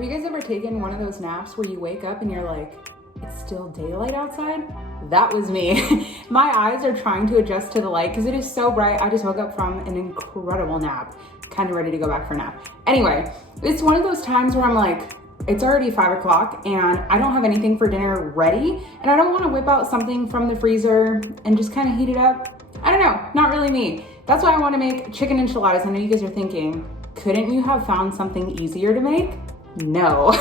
Have you guys ever taken one of those naps where you wake up and you're like, it's still daylight outside? That was me. My eyes are trying to adjust to the light because it is so bright. I just woke up from an incredible nap, kind of ready to go back for a nap. Anyway, it's one of those times where I'm like, it's already 5 o'clock and I don't have anything for dinner ready, and I don't want to whip out something from the freezer and just kind of heat it up. I don't know, not really me. That's why I want to make chicken enchiladas. I know you guys are thinking, couldn't you have found something easier to make? No.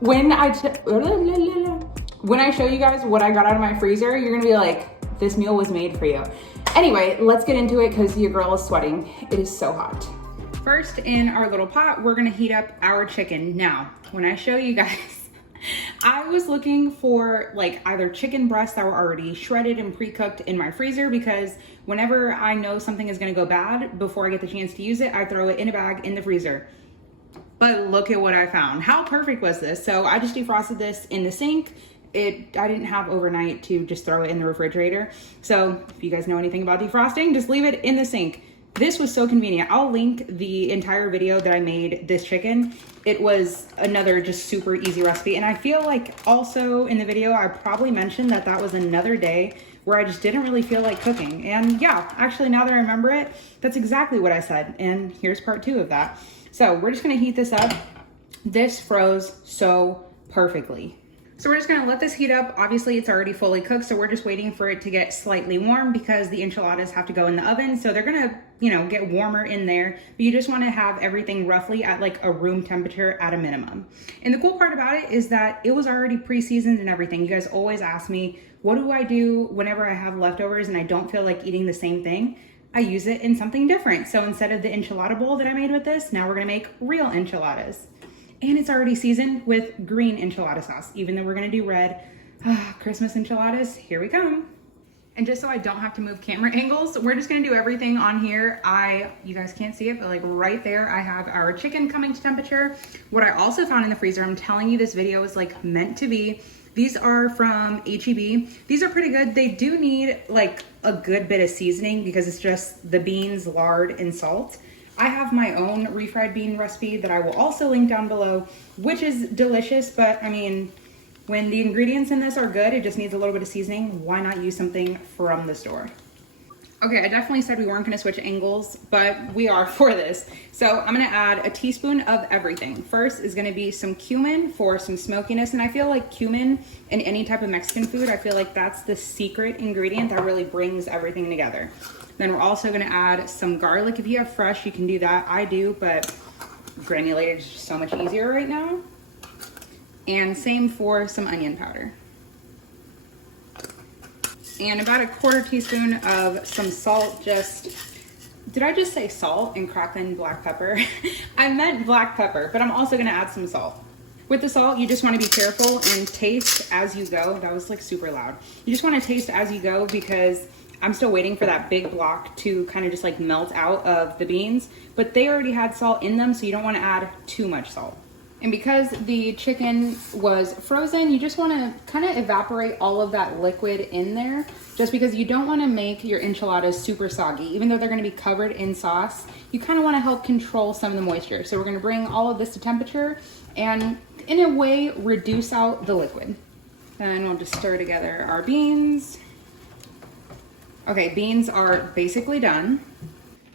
When I show you guys what I got out of my freezer, you're gonna be like, this meal was made for you. Anyway, let's get into it because your girl is sweating. It is so hot. First, in our little pot, we're gonna heat up our chicken. Now, when I show you guys, I was looking for like either chicken breasts that were already shredded and pre-cooked in my freezer, because whenever I know something is gonna go bad, before I get the chance to use it, I throw it in a bag in the freezer. But look at what I found. How perfect was this? So I just defrosted this in the sink. I didn't have overnight to just throw it in the refrigerator. So if you guys know anything about defrosting, just leave it in the sink. This was so convenient. I'll link the entire video that I made this chicken. It was another just super easy recipe. And I feel like also in the video, I probably mentioned that that was another day where I just didn't really feel like cooking. And yeah, actually now that I remember it, that's exactly what I said. And here's part 2 of that. So we're just gonna heat this up. This froze so perfectly. So we're just gonna let this heat up. Obviously it's already fully cooked, so we're just waiting for it to get slightly warm because the enchiladas have to go in the oven. So they're gonna, get warmer in there, but you just wanna have everything roughly at like a room temperature at a minimum. And the cool part about it is that it was already pre-seasoned and everything. You guys always ask me, what do I do whenever I have leftovers and I don't feel like eating the same thing? I use it in something different. So instead of the enchilada bowl that I made with this, now we're gonna make real enchiladas. And it's already seasoned with green enchilada sauce, even though we're gonna do red. Christmas enchiladas, here we come. And just so I don't have to move camera angles, we're just gonna do everything on here. You guys can't see it, but like right there, I have our chicken coming to temperature. What I also found in the freezer, I'm telling you, this video is like meant to be. These are from H-E-B. These are pretty good. They do need like a good bit of seasoning because it's just the beans, lard, and salt. I have my own refried bean recipe that I will also link down below, which is delicious, but I mean, when the ingredients in this are good, it just needs a little bit of seasoning. Why not use something from the store? Okay, I definitely said we weren't gonna switch angles, but we are for this. So I'm gonna add a teaspoon of everything. First is gonna be some cumin for some smokiness, and I feel like cumin in any type of Mexican food, I feel like that's the secret ingredient that really brings everything together. Then we're also gonna add some garlic. If you have fresh, you can do that. I do, but granulated is just so much easier right now. And same for some onion powder. And about a 1/4 teaspoon of some salt. Did I just say salt and crack in black pepper? I meant black pepper, but I'm also gonna add some salt. With the salt, you just wanna be careful and taste as you go. That was like super loud. You just wanna taste as you go because I'm still waiting for that big block to kind of just like melt out of the beans, but they already had salt in them, so you don't wanna add too much salt. And because the chicken was frozen, you just wanna kind of evaporate all of that liquid in there, just because you don't wanna make your enchiladas super soggy. Even though they're gonna be covered in sauce, you kind of wanna help control some of the moisture. So we're gonna bring all of this to temperature and in a way, reduce out the liquid. Then we'll just stir together our beans. Okay, beans are basically done.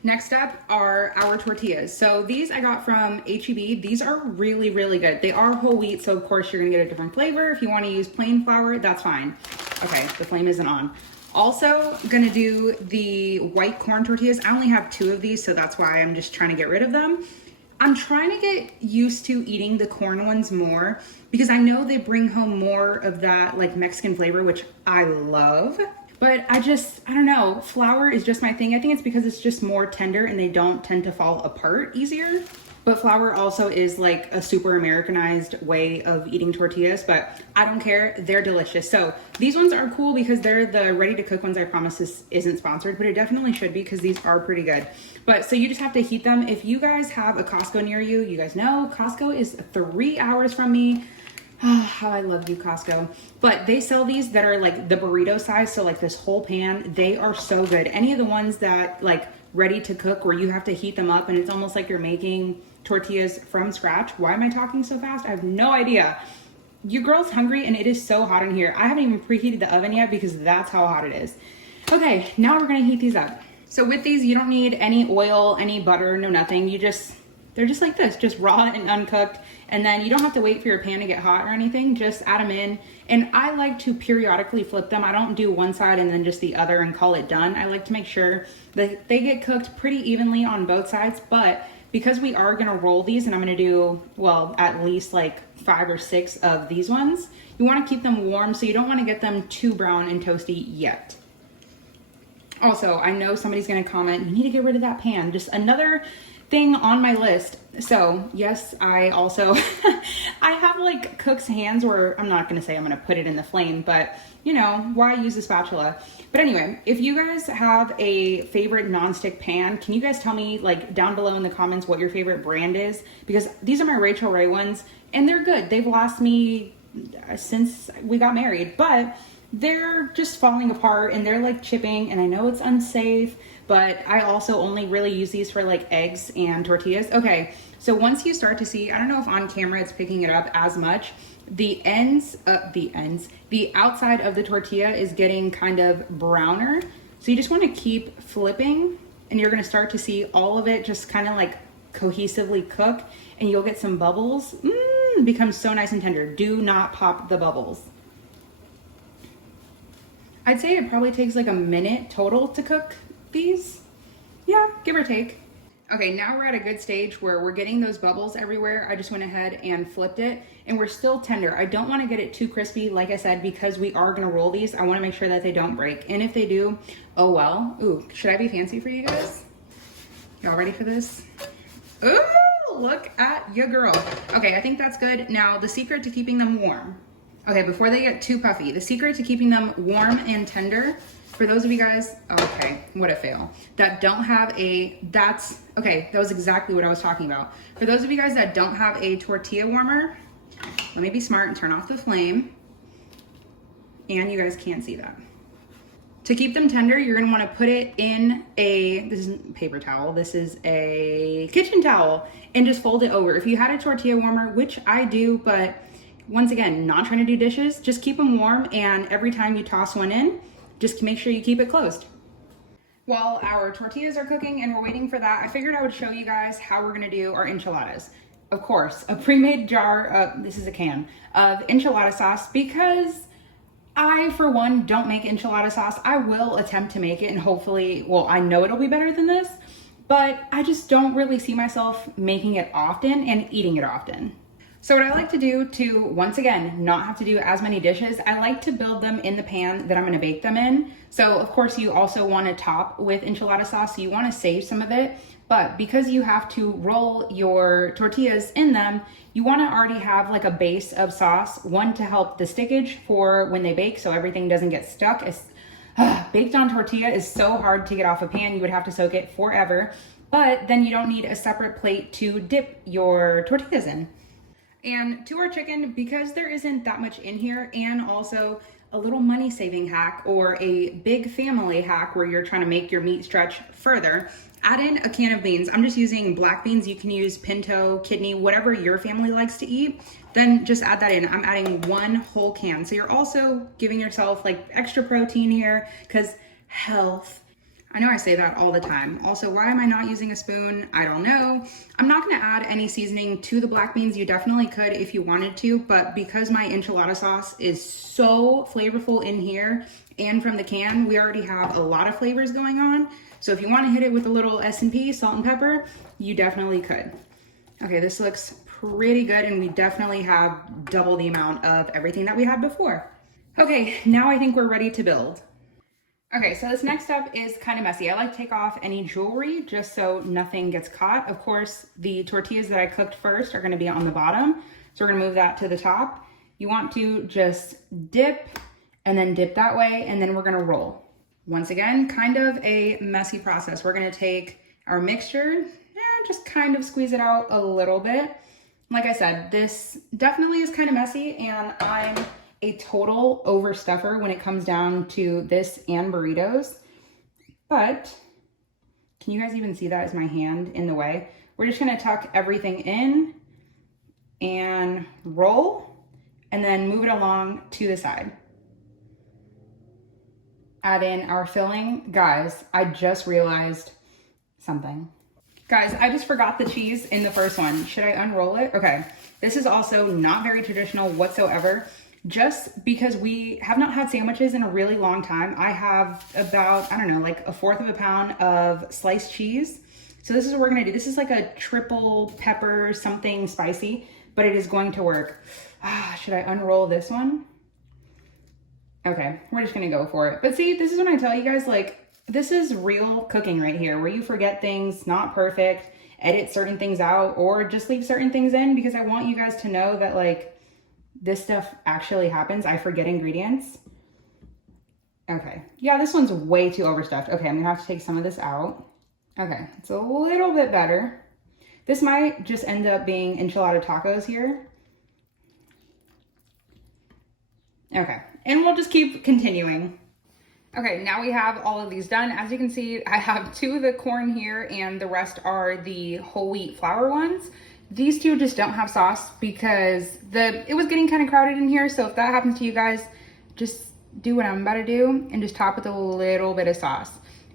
Next up are our tortillas. So these I got from H-E-B. These are really, really good. They are whole wheat, so of course you're gonna get a different flavor. If you wanna use plain flour, that's fine. Okay, the flame isn't on. Also gonna do the white corn tortillas. I only have 2 of these, so that's why I'm just trying to get rid of them. I'm trying to get used to eating the corn ones more because I know they bring home more of that like Mexican flavor, which I love. But I don't know, flour is just my thing. I think it's because it's just more tender and they don't tend to fall apart easier. But flour also is like a super Americanized way of eating tortillas, but I don't care, they're delicious. So these ones are cool because they're the ready to cook ones. I promise this isn't sponsored, but it definitely should be because these are pretty good. But so you just have to heat them. If you guys have a Costco near you, you guys know Costco is 3 hours from me. Oh, how I love you, Costco. But they sell these that are like the burrito size, so like this whole pan. They are so good. Any of the ones that like ready to cook where you have to heat them up and it's almost like you're making tortillas from scratch. Why am I talking so fast? I have no idea. Your girl's hungry and it is so hot in here. I haven't even preheated the oven yet because that's how hot it is. Okay, now we're gonna heat these up. So with these, you don't need any oil, any butter, no nothing. They're just like this, just raw and uncooked. And then you don't have to wait for your pan to get hot or anything, just add them in. And I like to periodically flip them. I don't do one side and then just the other and call it done. I like to make sure that they get cooked pretty evenly on both sides, but because we are gonna roll these and I'm gonna do, well, at least like 5 or 6 of these ones, you wanna keep them warm, so you don't wanna get them too brown and toasty yet. Also, I know somebody's gonna comment, you need to get rid of that pan. Just another thing on my list. So yes, I also, I have like cook's hands where I'm not gonna say I'm gonna put it in the flame, but you know, why use a spatula? But anyway, if you guys have a favorite nonstick pan, can you guys tell me like down below in the comments what your favorite brand is? Because these are my Rachel Ray ones and they're good. They've lasted me since we got married, but they're just falling apart and they're like chipping, and I know it's unsafe, but I also only really use these for like eggs and tortillas. Okay, so once you start to see, I don't know if on camera it's picking it up as much, the outside of the tortilla is getting kind of browner. So you just want to keep flipping and you're going to start to see all of it just kind of like cohesively cook, and you'll get some bubbles. Becomes so nice and tender. Do not pop the bubbles. I'd say it probably takes like a minute total to cook these. Yeah, give or take. Okay, now we're at a good stage where we're getting those bubbles everywhere. I just went ahead and flipped it and we're still tender. I don't want to get it too crispy, like I said, because we are going to roll these. I want to make sure that they don't break. And if they do, oh well. Ooh, should I be fancy for you guys? Y'all ready for this? Ooh, look at your girl. Okay, I think that's good. Now, the secret to keeping them warm. Okay, before they get too puffy, the secret to keeping them warm and tender, for those of you guys, okay, what a fail, that don't have okay, that was exactly what I was talking about. For those of you guys that don't have a tortilla warmer, let me be smart and turn off the flame. And you guys can't see that. To keep them tender, you're gonna wanna put it in this isn't paper towel, this is a kitchen towel, and just fold it over. If you had a tortilla warmer, which I do, but once again, not trying to do dishes, just keep them warm, and every time you toss one in, just make sure you keep it closed. While our tortillas are cooking and we're waiting for that, I figured I would show you guys how we're gonna do our enchiladas. Of course, a pre-made jar, this is a can, of enchilada sauce, because I, for one, don't make enchilada sauce. I will attempt to make it and hopefully, well, I know it'll be better than this, but I just don't really see myself making it often and eating it often. So what I like to do to, once again, not have to do as many dishes, I like to build them in the pan that I'm gonna bake them in. So of course you also wanna top with enchilada sauce, so you wanna save some of it. But because you have to roll your tortillas in them, you wanna already have like a base of sauce, one to help the stickage for when they bake so everything doesn't get stuck. Baked on tortilla is so hard to get off a pan, you would have to soak it forever. But then you don't need a separate plate to dip your tortillas in. And to our chicken, because there isn't that much in here, and also a little money saving hack or a big family hack where you're trying to make your meat stretch further, add in a can of beans. I'm just using black beans. You can use pinto, kidney, whatever your family likes to eat. Then just add that in. I'm adding 1 whole can. So you're also giving yourself like extra protein here, because health. I know I say that all the time. Also, why am I not using a spoon? I don't know. I'm not gonna add any seasoning to the black beans. You definitely could if you wanted to, but because my enchilada sauce is so flavorful in here and from the can, we already have a lot of flavors going on. So if you wanna hit it with a little S&P, salt and pepper, you definitely could. Okay, this looks pretty good, and we definitely have double the amount of everything that we had before. Okay, now I think we're ready to build. Okay, so this next step is kind of messy. I like to take off any jewelry just so nothing gets caught. Of course, the tortillas that I cooked first are gonna be on the bottom. So we're gonna move that to the top. You want to just dip and then dip that way, and then we're gonna roll. Once again, kind of a messy process. We're gonna take our mixture and just kind of squeeze it out a little bit. Like I said, this definitely is kind of messy, and I'm a total overstuffer when it comes down to this and burritos. But can you guys even see that? Is my hand in the way? We're just gonna tuck everything in and roll, and then move it along to the side. Add in our filling. Guys, I just realized something. Guys, I just forgot the cheese in the first one. Should I unroll it? Okay, this is also not very traditional whatsoever. Just because we have not had sandwiches in a really long time. I have about, I don't know, like 1/4 of a pound of sliced cheese. So this is what we're gonna do. This is like a triple pepper something spicy, but it is going to work. Should I unroll this one? Okay, we're just gonna go for it. But see, this is when I tell you guys, like, this is real cooking right here, where you forget things, not perfect, edit certain things out, or just leave certain things in, because I want you guys to know that, like, this stuff actually happens. I forget ingredients. Okay, yeah, this one's way too overstuffed. Okay, I'm gonna have to take some of this out. Okay, it's a little bit better. This might just end up being enchilada tacos here. Okay, and we'll just keep continuing. Okay, now we have all of these done. As you can see, I have 2 of the corn here and the rest are the whole wheat flour ones. These 2 just don't have sauce because it was getting kind of crowded in here. So if that happens to you guys, just do what I'm about to do and just top with a little bit of sauce.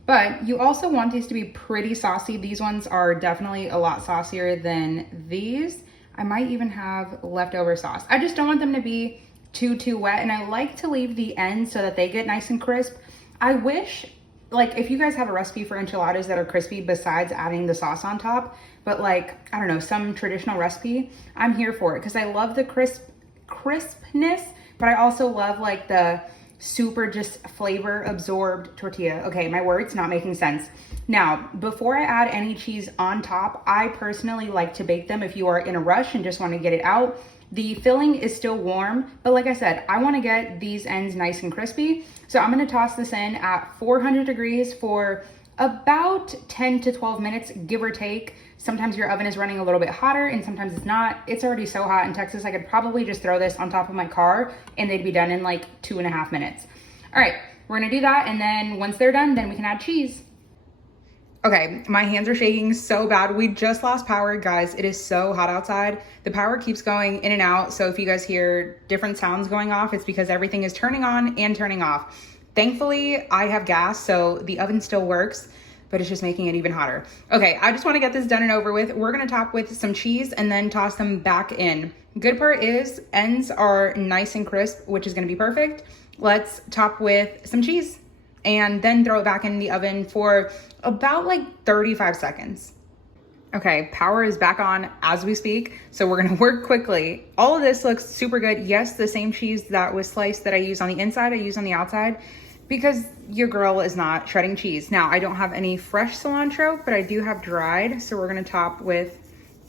But you also want these to be pretty saucy. These ones are definitely a lot saucier than these. I might even have leftover sauce. I just don't want them to be too wet, and I like to leave the ends so that they get nice and crisp. I wish, like, if you guys have a recipe for enchiladas that are crispy besides adding the sauce on top, but like, I don't know, some traditional recipe, I'm here for it because I love the crispness, but I also love like the super just flavor absorbed tortilla. Okay, my words not making sense. Now, before I add any cheese on top, I personally like to bake them if you are in a rush and just want to get it out. The filling is still warm, but like I said, I want to get these ends nice and crispy. So I'm going to toss this in at 400 degrees for about 10 to 12 minutes, give or take. Sometimes your oven is running a little bit hotter and sometimes it's not. It's already so hot in Texas, I could probably just throw this on top of my car and they'd be done in like 2.5 minutes. All right, we're going to do that. And then once they're done, then we can add cheese. Okay, my hands are shaking so bad. We just lost power, guys. It is so hot outside. The power keeps going in and out. So if you guys hear different sounds going off, it's because everything is turning on and turning off. Thankfully, I have gas, so the oven still works, but it's just making it even hotter. Okay, I just want to get this done and over with. We're gonna top with some cheese and then toss them back in. Good part is ends are nice and crisp, which is gonna be perfect. Let's top with some cheese and then throw it back in the oven for about like 35 seconds. Okay, power is back on as we speak, so we're gonna work quickly. All of this looks super good. Yes, the same cheese that was sliced that I use on the inside, I use on the outside because your girl is not shredding cheese. Now, I don't have any fresh cilantro, but I do have dried, so we're gonna top with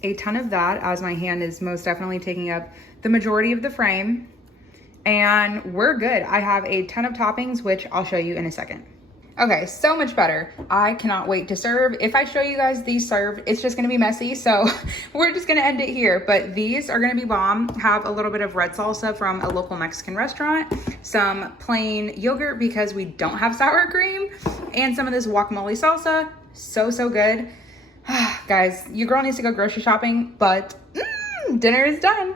a ton of that as my hand is most definitely taking up the majority of the frame. And we're good. I have a ton of toppings, which I'll show you in a second. Okay, so much better. I cannot wait to serve. If I show you guys these served, it's just gonna be messy, so we're just gonna end it here. But these are gonna be bomb. Have a little bit of red salsa from a local Mexican restaurant, some plain yogurt because we don't have sour cream, and some of this guacamole salsa. So good. Guys, your girl needs to go grocery shopping, but dinner is done.